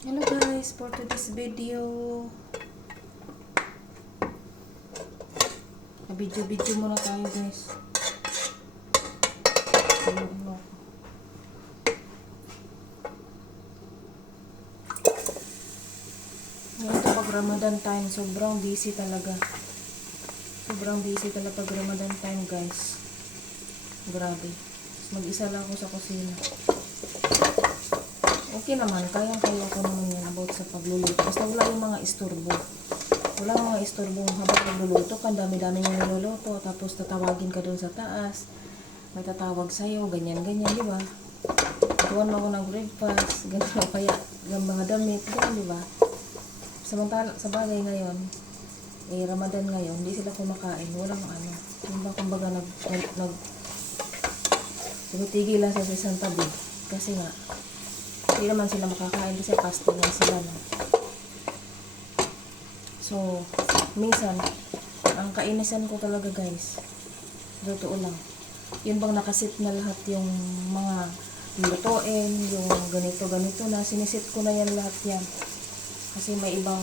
Hello guys, for today's video, video muna tayo guys. Ngayon ito pag Ramadan time, sobrang busy talaga. Sobrang busy talaga pag Ramadan time guys. Grabe. Mag-isa lang ako sa kusina. Okay naman, kaya ko naman yan about sa pagluluto. Basta wala yung mga istorbo. Wala mga istorbo habang nagluluto ka, dami-dami yung niluluto, tapos tatawagin ka doon sa taas. May tatawag sa'yo, ganyan-ganyan, di ba? Tuwan mo ako ng breakfast, ganyan o kaya yung mga damit, ganyan, di ba? Samantala, sa bagay ngayon, Ramadan ngayon, hindi sila kumakain, walang ano. Yung ba, kumbaga, tumitigil lang sa isang tabi. Kasi nga, hindi naman sila makakain kasi fasting lang sila, no? So, minsan, ang kainisan ko talaga guys, totoo lang, yun bang nakasit na lahat yung mga lutuin, yung ganito na, sinisit ko na yan lahat yan. Kasi may ibang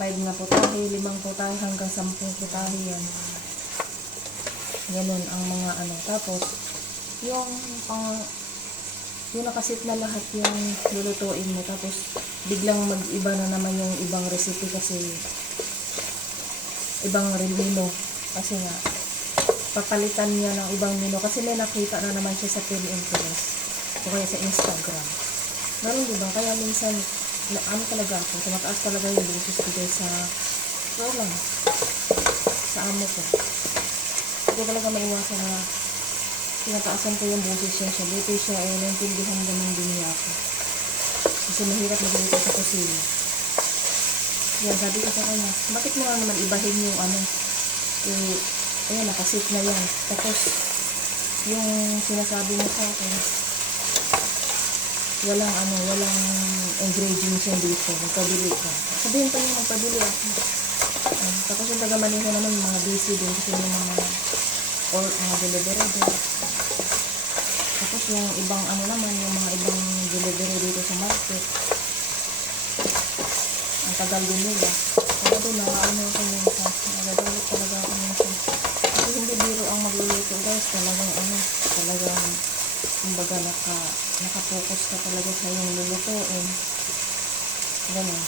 5 na putahe, 5 putahe hanggang 10 putahe yan. Ganun ang mga ano. Tapos, yung nakasit na lahat yung lulutuin mo. Tapos, biglang mag-iba na naman yung ibang recipe kasi ibang menu. Kasi nga, papalitan niya ng ibang menu. Kasi may nakita na naman siya sa Pinterest o kaya sa Instagram. Ganun diba? Kaya minsan, ano talaga ako, tumataas talaga yung boses ko guys sa, lang, sa amo ko. Hindi talaga maiwasan na tinataasan ko yung boses niya siya. Buti siya ay naintindihan naman din niya ako. Kasi mahirap magluto sa kusina. Yan, sabi ko sa kanya, bakit mo naman ibahin yung ano, ayan, nakasit na yan. Tapos, yung sinasabi mo sa akin, walang ingredients yan dito, magpabili ka. Sabihin pa niya, magpabili ako. Tapos yung taga-Manila naman, mga busy din kasi yung mga delivery din. Tapos yung ibang yung mga ibang delivery dito sa market, ang tagal din nila. Kaya doon ako minsan, nagagalit talaga ako minsan. Kasi hindi biro ang magluluto guys, talagang kumbaga naka-focus ka talaga sa yung lulutuin. Ganun.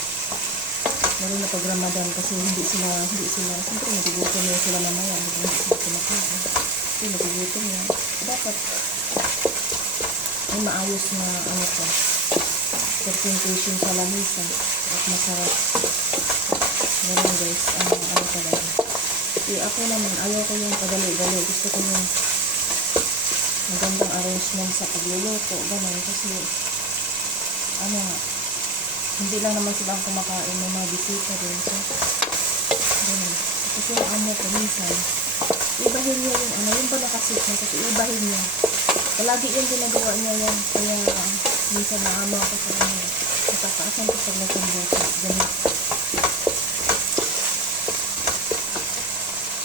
Lalo na pag Ramadan kasi hindi sila, siyempre nagugutom na sila mamaya, hindi sila kumakain. Kasi nagugutom yan. Dapat may maayos na presentation sa lamisa at masarap. Ganun guys, talaga. Ako naman, ayaw ko yung padali-dali. Gusto ko yung magandang arrangement sa pagluluto. Ganun, kasi hindi lang naman silang kumakain, may mga bisita din. So, ganun. Kasi yung amo ko minsan, ibahin niya yung ba nakasit niya, kasi ibahin niya. Palagi yung ginagawa niya yan. Kaya minsan naamo ako sa kanya. Natataasan ko sa lahat ng boses. Ganun.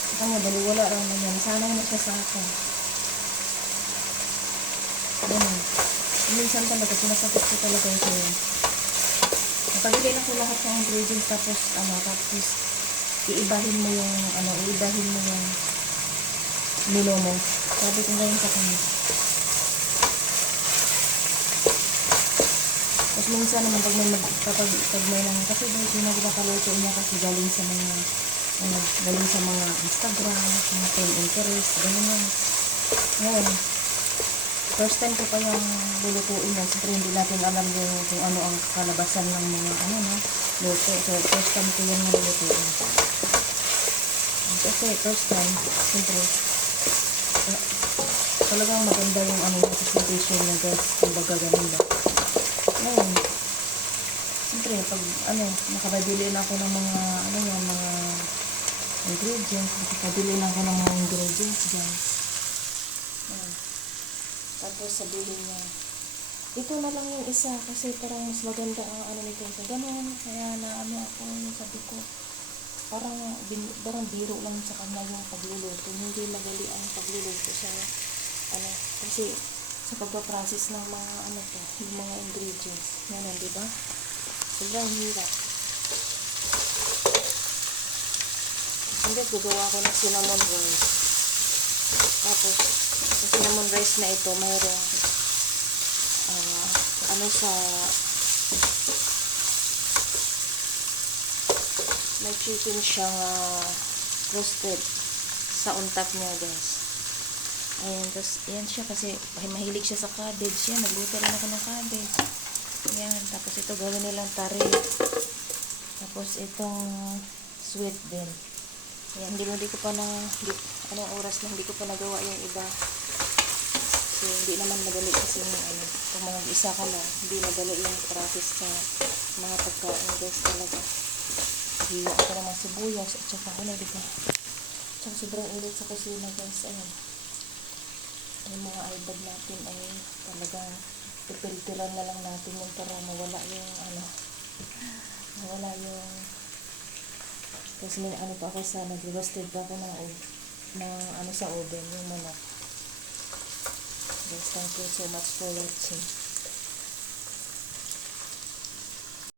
Sa kanya, baliwala lang na yan. Sanay na siya sa akin. Ganun. Minsan talaga, sinasagot ko talaga yung sa'yo. Napagigay na ko lahat ng ingredients, tapos iibahin mo yung menu mo. Sabi ko ngayon sa kanya. Tapos minsan naman pag may nang, kasi guys, yung nagpapaloto niya kasi galing sa mga Instagram, mga Pinterest, ganun yan. Ngayon, first time ko pa yung lulutuin yan. Siyempre hindi natin alam kung ano ang kalabasan ng mga luto. So first time ko yung lulutuin. Kasi first time, siyempre, talagang maganda yung presentation niya guys. Kumbaga ganun ba. Ngayon, siyempre pag nakabili na ako ng mga mga ingredients. Nakabili na ako ng mga ingredients guys. Tapos sabihin niya, ito na lang yung isa kasi parang mas maganda ang nito. So, ganun. Kaya ako, sabi ko, parang biro lang sa kanya yung pagluluto. Hindi madali ang pagluluto sa, kasi sa pagpaprocess ng mga yung mga ingredients. Ganun, di ba? Sobrang hirap. Hindi, gagawa ko ng cinnamon rice. Tapos, yung cinnamon rice na ito, mayroong ano sa may chicken siyang roasted sa untap niya, guys. Ayan, tapos, yan siya kasi mahilig siya sa cabbage. Yan, nagluto rin ako ng cabbage. Ayan, tapos ito gawin nilang tari. Tapos itong sweet din. Ayan, hindi ko pa anong oras na hindi ko pa nagawa yung iba. So, hindi naman madali kasi kung mag-isa ka lang, hindi madali yung process sa mga pagkain, guys, talaga. Hiwa ako ng mga sibuyas at saka diba? Tsaka sobrang ulit sa kusina, guys. Ayan. Yung mga eyebag natin ay talagang pipiltiran na lang natin yung para mawala yung kasi may pa ako sa nag-roasted pa ako ng sa oven yung manok. Guys, thank you so much for watching.